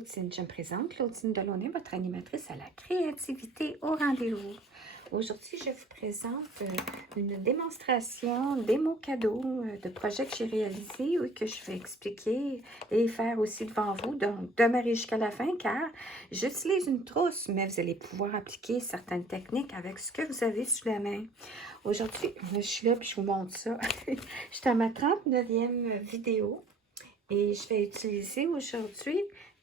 Claudine. Je me présente, Claudine Delaunay, votre animatrice à la créativité au rendez-vous. Aujourd'hui, je vous présente une démo cadeau de projets que j'ai réalisé, oui, que je vais expliquer et faire aussi devant vous, donc demeurer jusqu'à la fin, car j'utilise une trousse, mais vous allez pouvoir appliquer certaines techniques avec ce que vous avez sous la main. Aujourd'hui, je suis là et je vous montre ça. Je suis à ma 39e vidéo. Et je vais utiliser aujourd'hui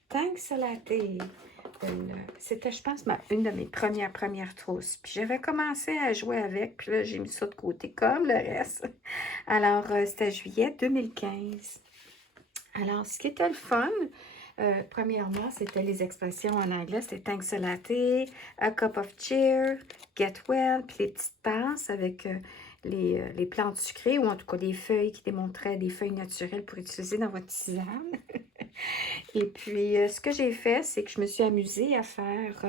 Tank Salaté. C'était, je pense, une de mes premières trousses. Puis j'avais commencé à jouer avec, puis là, j'ai mis ça de côté comme le reste. Alors, c'était juillet 2015. Alors, ce qui était le fun, premièrement, c'était les expressions en anglais. C'était Tank Salaté, A Cup of Cheer, Get Well, puis les petites tasses avec les plantes sucrées, ou en tout cas des feuilles qui démontraient des feuilles naturelles pour utiliser dans votre tisane. Et puis, ce que j'ai fait, c'est que je me suis amusée à faire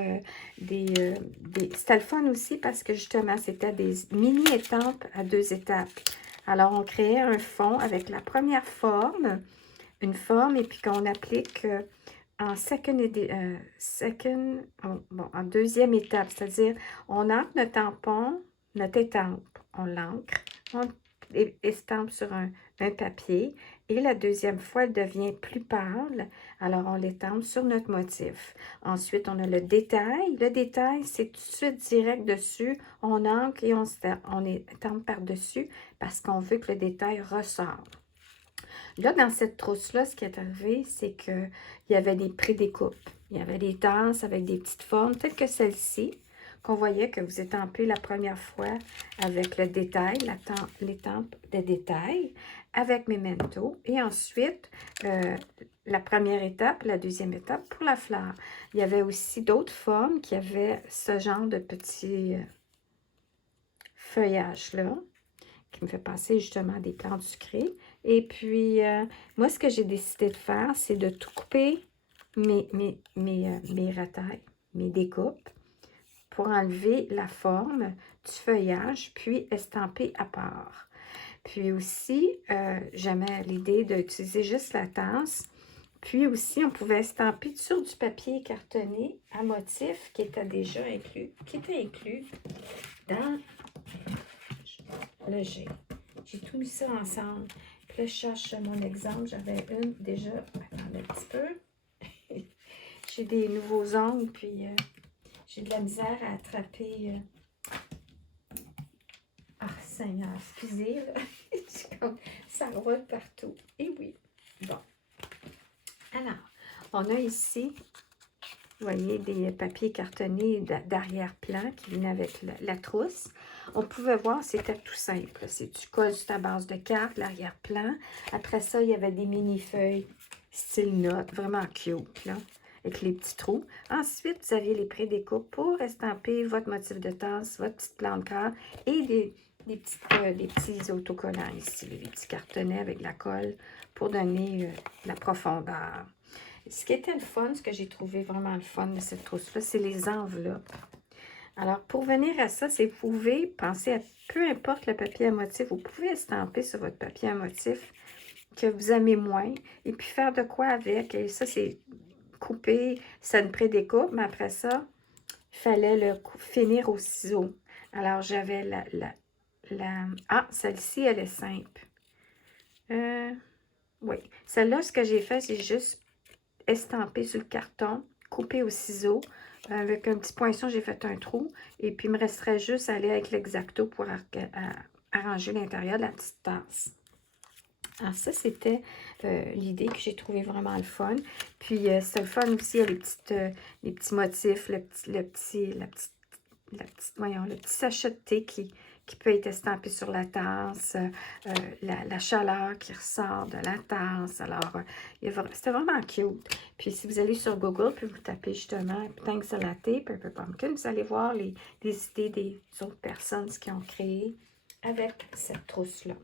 C'était le fun aussi parce que justement, c'était des mini-étampes à 2 étapes. Alors, on créait un fond avec la première forme, une forme, et puis qu'on applique en en deuxième étape, c'est-à-dire on entre notre tampon, notre étampe, on l'encre, on estampe sur un papier, et la deuxième fois, elle devient plus pâle, alors on l'étampe sur notre motif. Ensuite, on a le détail. Le détail, c'est tout de suite direct dessus, on encre et on étampe par-dessus parce qu'on veut que le détail ressorte. Là, dans cette trousse-là, ce qui est arrivé, c'est qu'il y avait des pré-découpes. Il y avait des tasses avec des petites formes, telles que celle-ci, qu'on voyait que vous étampez la première fois avec le détail, l'étampe de détail, avec Memento. Et ensuite, la première étape, la deuxième étape pour la fleur. Il y avait aussi d'autres formes qui avaient ce genre de petits feuillages-là, qui me fait penser justement à des plantes sucrées. Et puis, moi, ce que j'ai décidé de faire, c'est de tout couper mes ratailles, mes découpes, pour enlever la forme du feuillage, puis estamper à part. Puis aussi, j'aimais l'idée d'utiliser juste la tasse. Puis aussi, on pouvait estamper sur du papier cartonné à motif qui était déjà inclus, dans le jet. J'ai tout mis ça ensemble. Puis là, je cherche mon exemple. J'avais une déjà. Attendez un petit peu. J'ai des nouveaux ongles, puis j'ai de la misère à attraper. Ah, Seigneur, excusez, là. Ça revole partout. Et oui. Bon. Alors, on a ici, vous voyez, des papiers cartonnés d'arrière-plan qui venaient avec la trousse. On pouvait voir, c'était tout simple. C'est tu colles sur ta base de carte, l'arrière-plan. Après ça, il y avait des mini-feuilles style note, vraiment cute, là, avec les petits trous. Ensuite, vous aviez les pré-découpes pour estamper votre motif de tasse, votre petite plante carte et des petits autocollants ici, les petits cartonnets avec la colle pour donner de la profondeur. Ce qui était le fun, ce que j'ai trouvé vraiment le fun de cette trousse-là, c'est les enveloppes. Alors, pour venir à ça, c'est vous pouvez penser à peu importe le papier à motif, vous pouvez estamper sur votre papier à motif que vous aimez moins et puis faire de quoi avec. Et ça, c'est couper, c'est une pré-découpe, mais après ça, il fallait le finir au ciseau. Alors, j'avais Ah, celle-ci, elle est simple. Oui, celle-là, ce que j'ai fait, c'est juste estampé sur le carton, coupé au ciseau. Avec un petit poinçon, j'ai fait un trou. Et puis, il me resterait juste à aller avec l'exacto pour arranger l'intérieur de la petite tasse. Alors, ça, c'était l'idée que j'ai trouvé vraiment le fun. Puis, c'est le fun aussi, il y a les petits motifs, le petit sachet de thé qui peut être estampé sur la tasse, la chaleur qui ressort de la tasse. Alors, c'était vraiment cute. Puis, si vous allez sur Google, puis vous tapez justement Tank Salaté, Pepper Pumpkin, vous allez voir les idées des autres personnes qui ont créé avec cette trousse-là.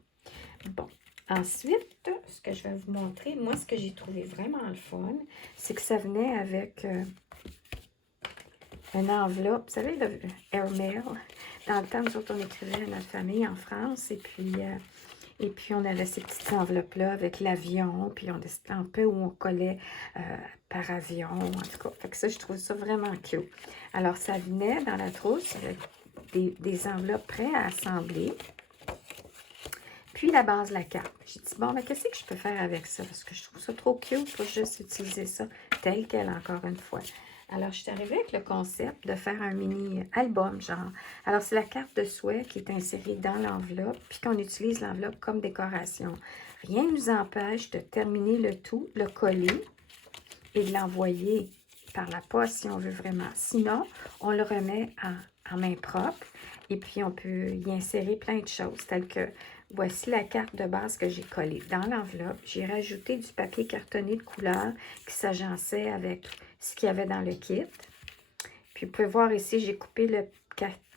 Bon. Ensuite, ce que je vais vous montrer, moi, ce que j'ai trouvé vraiment le fun, c'est que ça venait avec une enveloppe, vous savez, le airmail. Dans le temps, nous autres, on écrivait à notre famille en France, et puis Et puis, on avait ces petites enveloppes-là avec l'avion, puis on décidait un peu où on collait par avion, en tout cas. Fait que ça, je trouve ça vraiment cute. Alors, ça venait dans la trousse avec des enveloppes prêtes à assembler. Puis, la base de la carte. J'ai dit, bon, mais qu'est-ce que je peux faire avec ça? Parce que je trouve ça trop cute pour juste utiliser ça tel quel, encore une fois. Alors, je suis arrivée avec le concept de faire un mini-album, genre. Alors, c'est la carte de souhait qui est insérée dans l'enveloppe, puis qu'on utilise l'enveloppe comme décoration. Rien ne nous empêche de terminer le tout, le coller et de l'envoyer par la poste si on veut vraiment. Sinon, on le remet en main propre et puis on peut y insérer plein de choses, telles que voici la carte de base que j'ai collée dans l'enveloppe. J'ai rajouté du papier cartonné de couleur qui s'agençait avec ce qu'il y avait dans le kit. Puis vous pouvez voir ici, j'ai coupé le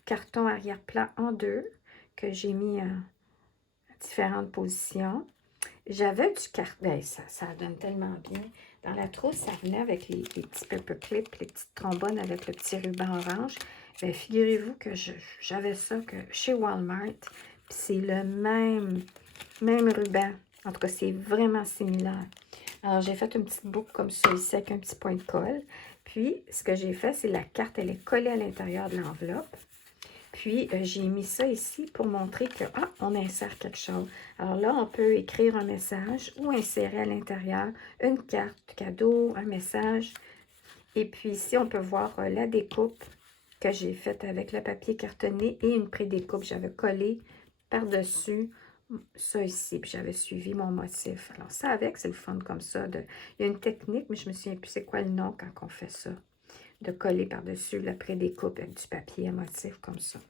carton arrière-plan en deux que j'ai mis en différentes positions. J'avais du carton, ça donne tellement bien. Dans la trousse, ça venait avec les petits paperclips, les petites trombones avec le petit ruban orange. Bien, figurez-vous que j'avais ça chez Walmart. Puis c'est le même ruban. En tout cas, c'est vraiment similaire. Alors, j'ai fait une petite boucle comme ça ici avec un petit point de colle. Puis, ce que j'ai fait, c'est la carte, elle est collée à l'intérieur de l'enveloppe. Puis, j'ai mis ça ici pour montrer que, on insère quelque chose. Alors là, on peut écrire un message ou insérer à l'intérieur une carte cadeau, un message. Et puis ici, on peut voir la découpe que j'ai faite avec le papier cartonné et une pré-découpe. J'avais collé par-dessus ça ici, puis j'avais suivi mon motif. Alors ça avec, c'est le fun comme ça. Il y a une technique, mais je me souviens plus c'est quoi le nom quand on fait ça. De coller par-dessus la pré-découpe avec du papier à motif comme ça.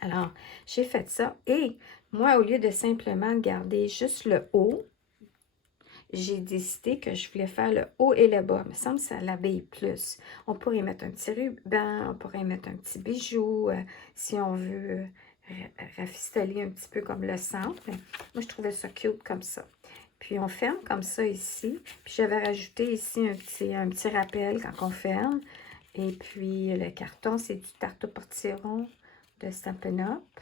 Alors, j'ai fait ça. Et moi, au lieu de simplement garder juste le haut, j'ai décidé que je voulais faire le haut et le bas. Il me semble que ça l'habille plus. On pourrait mettre un petit ruban, on pourrait mettre un petit bijou, si on veut rafistoler un petit peu comme le centre. Mais moi, je trouvais ça cute comme ça. Puis, on ferme comme ça ici. Puis, j'avais rajouté ici un petit rappel quand on ferme. Et puis, le carton, c'est du tarte au portiron de Stampin' Up.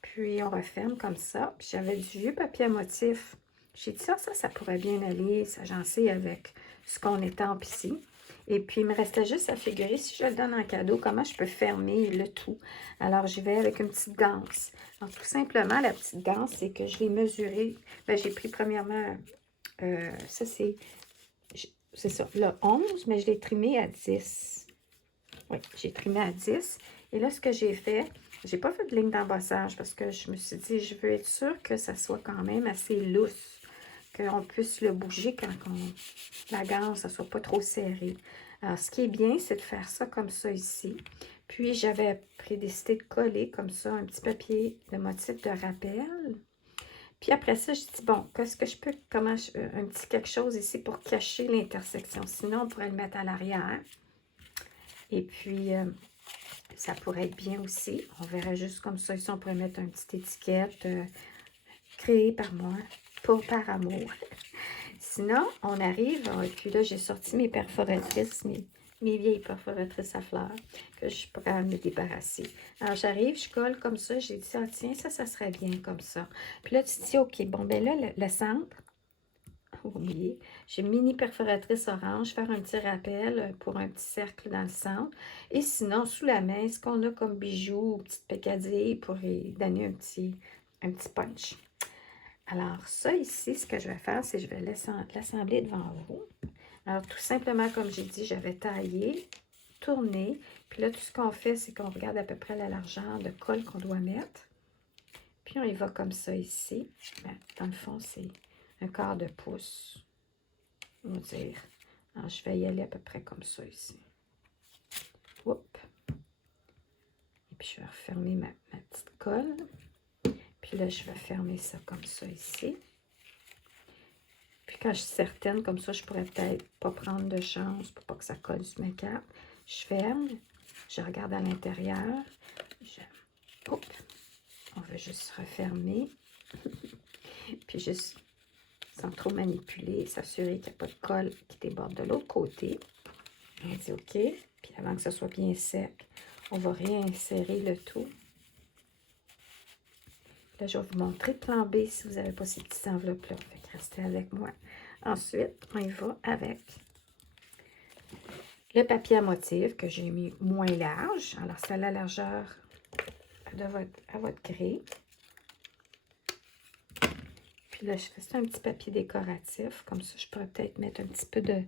Puis, on referme comme ça. Puis, j'avais du vieux papier à motif. J'ai dit ça pourrait bien aller, s'agencer avec ce qu'on étampe ici. Et puis, il me restait juste à figurer, si je le donne en cadeau, comment je peux fermer le tout. Alors, j'y vais avec une petite ganse. Alors, tout simplement, la petite ganse, c'est que je l'ai mesurée. Bien, j'ai pris premièrement, ça c'est ça, le 11, mais je l'ai trimé à 10. Oui, j'ai trimé à 10. Et là, ce que j'ai fait, j'ai pas fait de ligne d'embossage parce que je me suis dit, je veux être sûre que ça soit quand même assez lousse, qu'on puisse le bouger quand la ganse, ça soit pas trop serré. Alors, ce qui est bien, c'est de faire ça comme ça ici. Puis, j'avais décidé de coller comme ça un petit papier de motif de rappel. Puis après ça, je dis, bon, qu'est-ce que je peux, un petit quelque chose ici pour cacher l'intersection. Sinon, on pourrait le mettre à l'arrière. Et puis, ça pourrait être bien aussi. On verrait juste comme ça. Ici, on pourrait mettre une petite étiquette créée par moi, pas par amour. Sinon, on arrive, puis là, j'ai sorti mes perforatrices, mes vieilles perforatrices à fleurs, que je pourrais me débarrasser. Alors, j'arrive, je colle comme ça. J'ai dit, ah tiens, ça serait bien comme ça. Puis là, tu te dis, OK, bon, ben là, le centre, oublié. J'ai une mini perforatrice orange, faire un petit rappel pour un petit cercle dans le centre. Et sinon, sous la main, ce qu'on a comme bijoux ou petite pécadille pour y donner un petit punch. Alors, ça ici, ce que je vais faire, c'est que je vais l'assembler devant vous. Alors, tout simplement, comme j'ai dit, j'avais taillé, tourné. Puis là, tout ce qu'on fait, c'est qu'on regarde à peu près la largeur de colle qu'on doit mettre. Puis, on y va comme ça ici. Bien, dans le fond, c'est un quart de pouce, on va dire. Alors, je vais y aller à peu près comme ça ici. Oups. Et puis, je vais refermer ma petite colle. Puis là, je vais fermer ça comme ça ici. Puis quand je suis certaine, comme ça, je pourrais peut-être pas prendre de chance pour pas que ça colle sur ma carte. Je ferme, je regarde à l'intérieur. Oups. On va juste refermer. Puis juste, sans trop manipuler, s'assurer qu'il n'y a pas de colle qui déborde de l'autre côté. On dit OK. Puis avant que ce soit bien sec, on va réinsérer le tout. Là, je vais vous montrer le plan B si vous n'avez pas ces petites enveloppes-là. Fait que restez avec moi. Ensuite, on y va avec le papier à motif que j'ai mis moins large. Alors, c'est à la largeur à votre gré. Puis là, je fais ça un petit papier décoratif. Comme ça, je pourrais peut-être mettre un petit peu de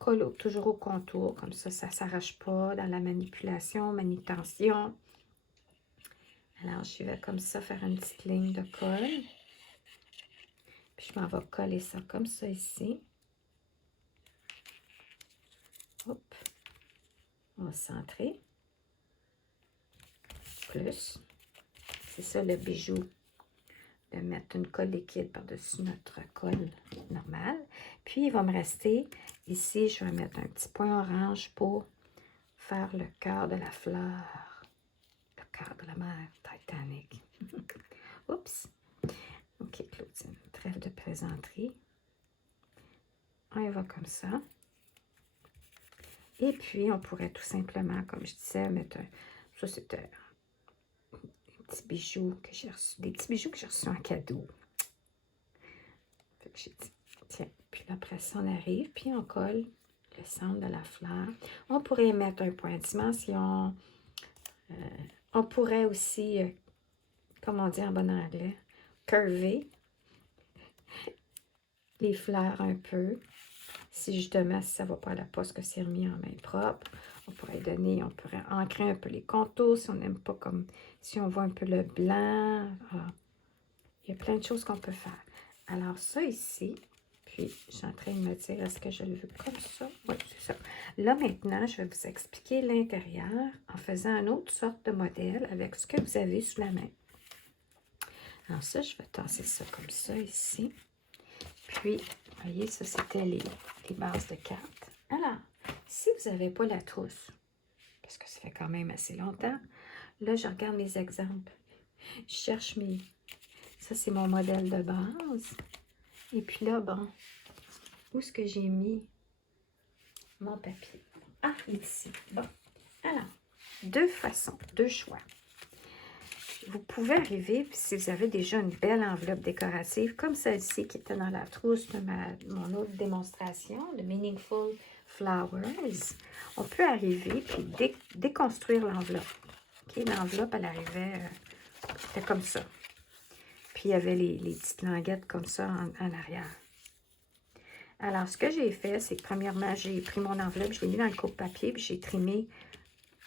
colle toujours au contour. Comme ça ne s'arrache pas dans la manipulation, manutention. Alors, je vais comme ça faire une petite ligne de colle. Puis, je m'en vais coller ça comme ça ici. Hop. On va centrer. Plus. C'est ça le bijou. De mettre une colle liquide par-dessus notre colle normale. Puis, il va me rester, ici, je vais mettre un petit point orange pour faire le cœur de la fleur. Le cœur de la mer Titanic. Oups. OK, Claudine, trêve de plaisanterie. On y va comme ça. Et puis, on pourrait tout simplement, comme je disais, mettre ça, c'était des petits bijoux que j'ai reçus, en cadeau. Fait que j'ai dit, tiens, puis là, après ça, on arrive, puis on colle le centre de la fleur. On pourrait mettre un point de dimension. On pourrait aussi, comme on dit en bon anglais, curver les fleurs un peu. Si justement, si ça ne va pas à la poste que c'est remis en main propre, on pourrait ancrer un peu les contours si on n'aime pas comme, si on voit un peu le blanc. Ah, il y a plein de choses qu'on peut faire. Alors ça ici, puis je suis en train de me dire, est-ce que je le veux comme ça? Oui, c'est ça. Là maintenant, je vais vous expliquer l'intérieur en faisant une autre sorte de modèle avec ce que vous avez sous la main. Alors ça, je vais tasser ça comme ça ici. Puis, vous voyez, ça, c'était les bases de cartes. Alors, si vous n'avez pas la trousse, parce que ça fait quand même assez longtemps, là, je regarde mes exemples. Je cherche mes... Ça, c'est mon modèle de base. Et puis là, bon, où est-ce que j'ai mis mon papier? Ah, ici. Bon, alors, deux façons, deux choix. Vous pouvez arriver, puis si vous avez déjà une belle enveloppe décorative, comme celle-ci qui était dans la trousse de mon autre démonstration, de Meaningful Flowers, on peut arriver puis déconstruire l'enveloppe. Okay? L'enveloppe, elle arrivait, c'était comme ça. Puis il y avait les petites languettes comme ça en arrière. Alors, ce que j'ai fait, c'est que premièrement, j'ai pris mon enveloppe, je l'ai mis dans le coupe-papier, puis j'ai trimé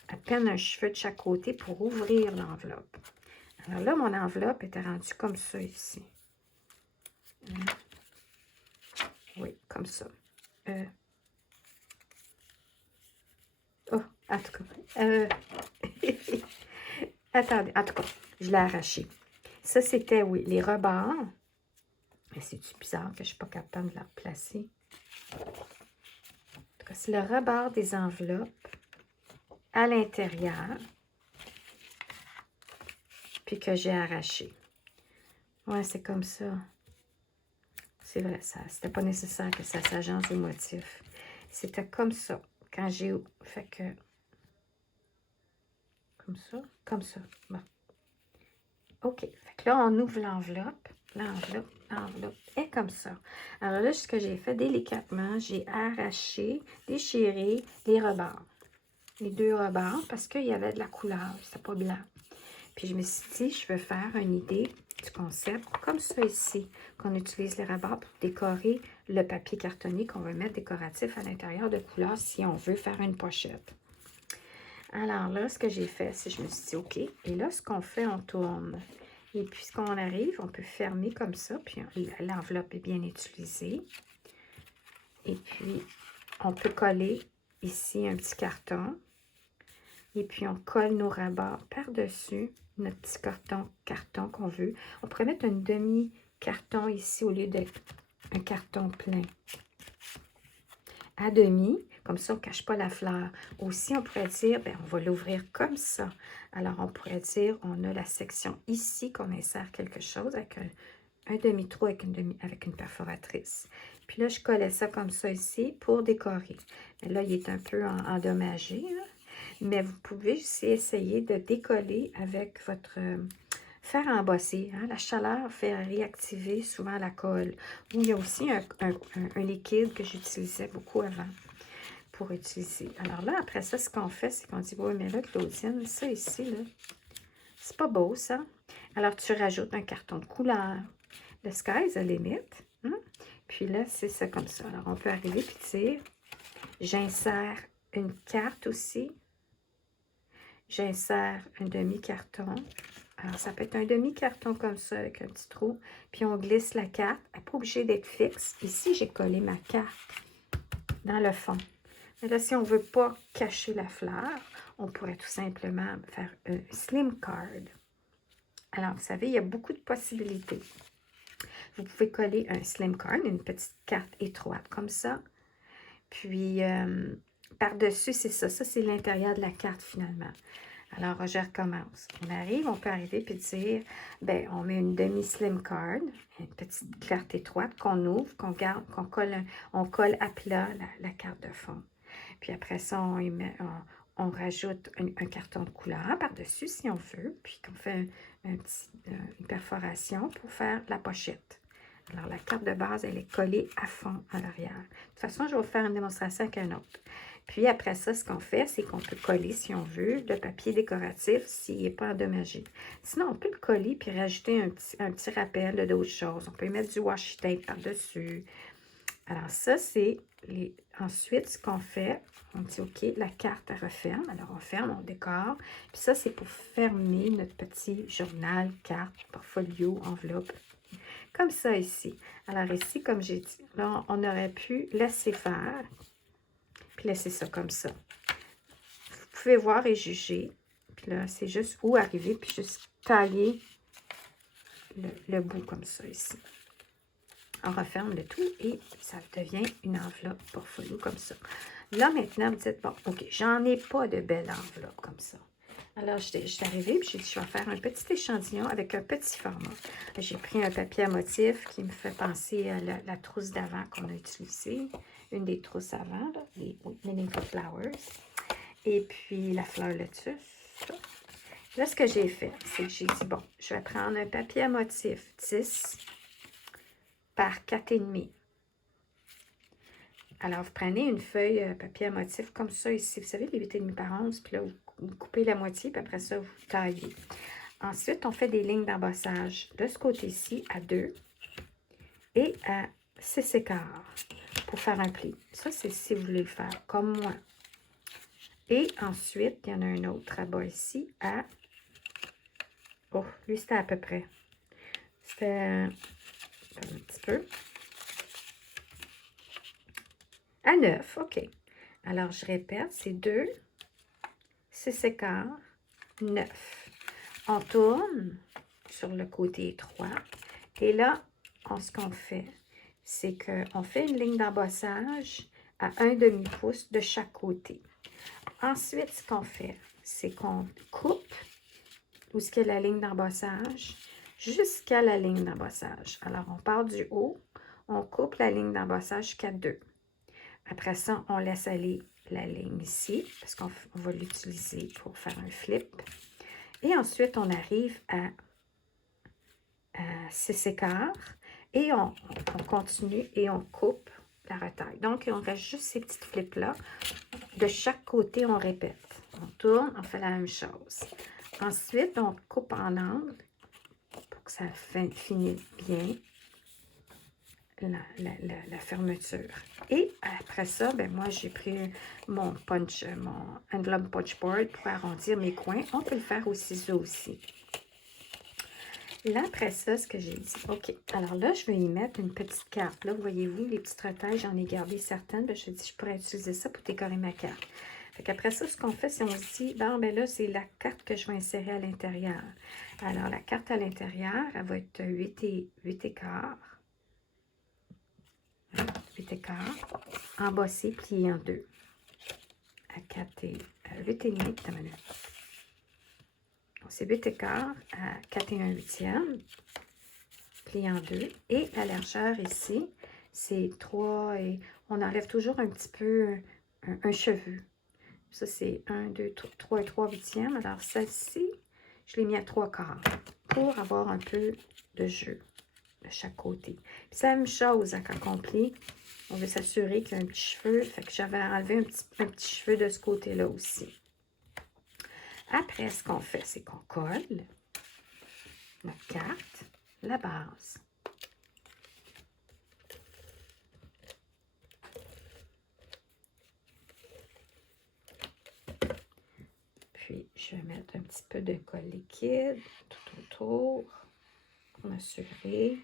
à peine un cheveu de chaque côté pour ouvrir l'enveloppe. Alors là, mon enveloppe était rendue comme ça ici. Oui, comme ça. Oh, en tout cas. Attendez, en tout cas, je l'ai arraché. Ça, c'était, oui, les rebords. Mais c'est-tu bizarre que je ne suis pas capable de la replacer? En tout cas, c'est le rebord des enveloppes à l'intérieur. Puis que j'ai arraché. Ouais, c'est comme ça. C'est vrai, ça. C'était pas nécessaire que ça s'agence au motif. C'était comme ça. Quand j'ai fait que... Comme ça. Comme ça. Bon. OK. Fait que là, on ouvre l'enveloppe. L'enveloppe est comme ça. Alors là, ce que j'ai fait délicatement, j'ai arraché, déchiré les rebords. Les deux rebords, parce qu'il y avait de la couleur. C'était pas blanc. Puis je me suis dit, je veux faire une idée du concept, comme ça ici, qu'on utilise les rebords pour décorer le papier cartonné qu'on veut mettre décoratif à l'intérieur de couleurs si on veut faire une pochette. Alors là, ce que j'ai fait, c'est que je me suis dit, OK, et là, ce qu'on fait, on tourne. Et puis, ce qu'on arrive, on peut fermer comme ça, puis l'enveloppe est bien utilisée. Et puis, on peut coller ici un petit carton. Et puis, on colle nos rabats par-dessus notre petit carton qu'on veut. On pourrait mettre un demi-carton ici au lieu d'un carton plein. À demi, comme ça, on ne cache pas la fleur. Aussi, on pourrait dire, bien, on va l'ouvrir comme ça. Alors, on pourrait dire, on a la section ici qu'on insère quelque chose avec un demi-trou avec une perforatrice. Puis là, je collais ça comme ça ici pour décorer. Mais là, il est un peu endommagé, là. Mais vous pouvez aussi essayer de décoller avec votre faire embosser. Hein? La chaleur fait réactiver souvent la colle. Ou il y a aussi un liquide que j'utilisais beaucoup avant pour utiliser. Alors là, après ça, ce qu'on fait, c'est qu'on dit, oui, mais là, Claudine, ça ici, là, c'est pas beau, ça. Alors, tu rajoutes un carton de couleur. Le sky's the limit. Hein? Puis là, c'est ça comme ça. Alors, on peut arriver puis dire, j'insère une carte aussi. J'insère un demi-carton. Alors, ça peut être un demi-carton comme ça, avec un petit trou. Puis, on glisse la carte. Elle n'est pas obligée d'être fixe. Ici, j'ai collé ma carte dans le fond. Mais là, si on ne veut pas cacher la fleur, on pourrait tout simplement faire un slim card. Alors, vous savez, il y a beaucoup de possibilités. Vous pouvez coller un slim card, une petite carte étroite comme ça. Puis, par-dessus, c'est ça. Ça, c'est l'intérieur de la carte, finalement. Alors, je recommence. On peut arriver et dire, ben, on met une demi-slim card, une petite carte étroite qu'on ouvre, qu'on garde, on colle à plat la carte de fond. Puis après ça, on rajoute un carton de couleur par-dessus si on veut, puis qu'on fait une perforation pour faire la pochette. Alors, la carte de base, elle est collée à fond à l'arrière. De toute façon, je vais vous faire une démonstration avec un autre. Puis après ça, ce qu'on fait, c'est qu'on peut coller, si on veut, le papier décoratif s'il n'est pas endommagé. Sinon, on peut le coller puis rajouter un petit rappel de d'autres choses. On peut mettre du washi tape par-dessus. Alors ça, c'est ensuite ce qu'on fait. On dit, OK, la carte, elle referme. Alors, on ferme, on décore. Puis ça, c'est pour fermer notre petit journal, carte, portfolio, enveloppe. Comme ça ici. Alors ici, comme j'ai dit, là, on aurait pu laisser faire. Puis laisser ça comme ça. Vous pouvez voir et juger. Puis là, c'est juste où arriver, puis juste tailler le bout comme ça ici. On referme le tout et ça devient une enveloppe portfolio comme ça. Là, maintenant, vous dites, bon, OK, j'en ai pas de belle enveloppe comme ça. Alors, je suis arrivée, puis j'ai dit, je vais faire un petit échantillon avec un petit format. J'ai pris un papier à motif qui me fait penser à la trousse d'avant qu'on a utilisée. Une des trousses avant, là, les Meaningful Flowers. Et puis, la fleur lotus. Là, ce que j'ai fait, c'est que j'ai dit, bon, je vais prendre un papier à motif 10 par 4,5. Alors, vous prenez une feuille papier à motif comme ça ici. Vous savez, les 8,5 par 11, puis là, vous coupez la moitié, puis après ça, vous taillez. Ensuite, on fait des lignes d'embossage de ce côté-ci à 2 et à 6,25 pour faire un pli. Ça, c'est si vous voulez le faire comme moi. Et ensuite, il y en a un autre là-bas ici à... Oh, lui, c'était à peu près. C'était un petit peu. À 9, OK. Alors, je répète, c'est 2, 6,25, 9. On tourne sur le côté étroit. Et là, ce qu'on fait, c'est qu'on fait une ligne d'embossage à 1 demi-pouce de chaque côté. Ensuite, ce qu'on fait, c'est qu'on coupe où est-ce qu'il y a la ligne d'embossage jusqu'à la ligne d'embossage. Alors, on part du haut, on coupe la ligne d'embossage jusqu'à 2. Après ça, on laisse aller la ligne ici, parce qu'on va l'utiliser pour faire un flip. Et ensuite, on arrive à 6,25 et on continue et on coupe la retaille. Donc, on reste juste ces petites flips-là. De chaque côté, on répète. On tourne, on fait la même chose. Ensuite, on coupe en angle pour que ça finisse bien la fermeture. Et après ça, ben moi, j'ai pris mon envelope punch board pour arrondir mes coins. On peut le faire au ciseau aussi. Là, après ça, ce que j'ai dit, OK, alors là, je vais y mettre une petite carte. Là, voyez-vous, les petites retailles, j'en ai gardé certaines. Ben, je me dis, je pourrais utiliser ça pour décorer ma carte. Fait qu'après ça, ce qu'on fait, c'est on se dit, bon, ben là, c'est la carte que je vais insérer à l'intérieur. Alors, la carte à l'intérieur, elle va être 8,25. 8,25, embossée, pliée en 2. À 8,5, c'est 8,25 à 4,1/8, plié en 2. Et la largeur ici, c'est 3 et on enlève toujours un petit peu un cheveu. Ça, c'est 1, 2, 3 et 3/8. Alors, celle-ci, je l'ai mis à 3/4 pour avoir un peu de jeu de chaque côté. Puis c'est la même chose hein, quand on plie. On veut s'assurer qu'il y a un petit cheveu. Fait que j'avais enlevé un petit cheveu de ce côté-là aussi. Après, ce qu'on fait, c'est qu'on colle notre carte, la base. Puis, je vais mettre un petit peu de colle liquide tout autour pour m'assurer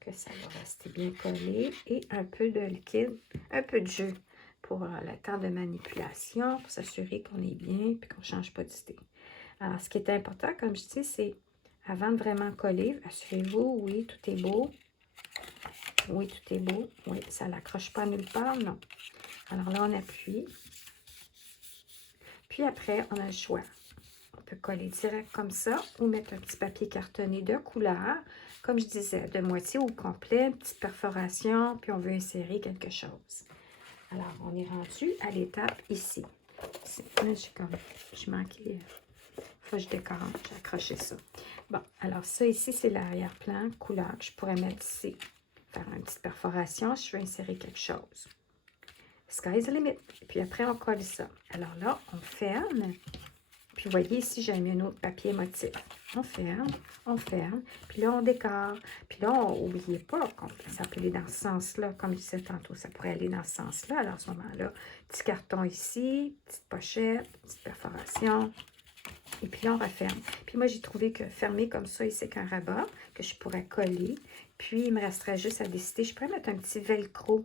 que ça va rester bien collé. Et un peu de liquide, un peu de jus pour le temps de manipulation, pour s'assurer qu'on est bien et qu'on ne change pas d'idée. Alors, ce qui est important, comme je dis, c'est avant de vraiment coller, assurez-vous, oui, tout est beau. Oui, tout est beau. Oui, ça ne l'accroche pas nulle part, non. Alors là, on appuie. Puis après, on a le choix. On peut coller direct comme ça ou mettre un petit papier cartonné de couleur, comme je disais, de moitié ou complet, une petite perforation, puis on veut insérer quelque chose. Alors, on est rendu à l'étape ici. Là, j'ai manqué, faut que je décore, j'ai accroché ça. Bon, alors ça ici, c'est l'arrière-plan couleur que je pourrais mettre ici. Faire une petite perforation, je veux insérer quelque chose. Sky's the limit. Et puis après, on colle ça. Alors là, on ferme. Puis vous voyez ici, j'ai mis un autre papier motif. On ferme. Puis là, on décore. Puis là, n'oubliez pas qu'on ça peut aller dans ce sens-là. Comme je disais tantôt, ça pourrait aller dans ce sens-là. Alors à ce moment-là, petit carton ici, petite pochette, petite perforation. Et puis là, on referme. Puis moi, j'ai trouvé que fermer comme ça, ici, qu'un rabat, que je pourrais coller. Puis, il me resterait juste à décider. Je pourrais mettre un petit velcro.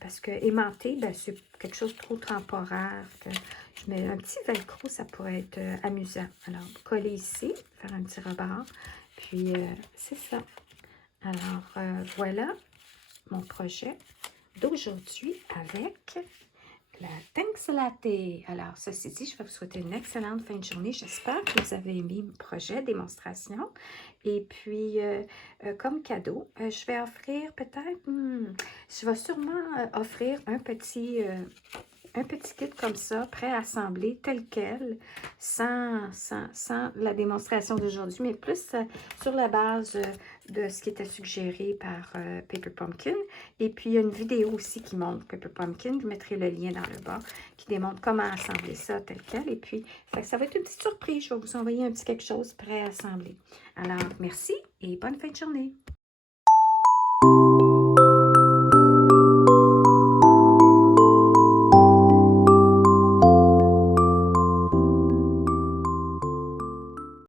Parce que aimanté, ben, c'est quelque chose de trop temporaire. Que je mets un petit velcro, ça pourrait être amusant. Alors, coller ici, faire un petit rebord. Puis, c'est ça. Alors, voilà mon projet d'aujourd'hui avec la Thanks Latte. Alors, ceci dit, je vais vous souhaiter une excellente fin de journée. J'espère que vous avez aimé mon projet, démonstration. Et puis, comme cadeau, je vais offrir peut-être, je vais sûrement offrir un petit kit comme ça, pré-assemblé, tel quel, sans la démonstration d'aujourd'hui, mais plus sur la base de ce qui était suggéré par Paper Pumpkin. Et puis, il y a une vidéo aussi qui montre Paper Pumpkin. Je mettrai le lien dans le bas, qui démontre comment assembler ça tel quel. Et puis, ça va être une petite surprise. Je vais vous envoyer un petit quelque chose pré-assemblé. Alors, merci et bonne fin de journée.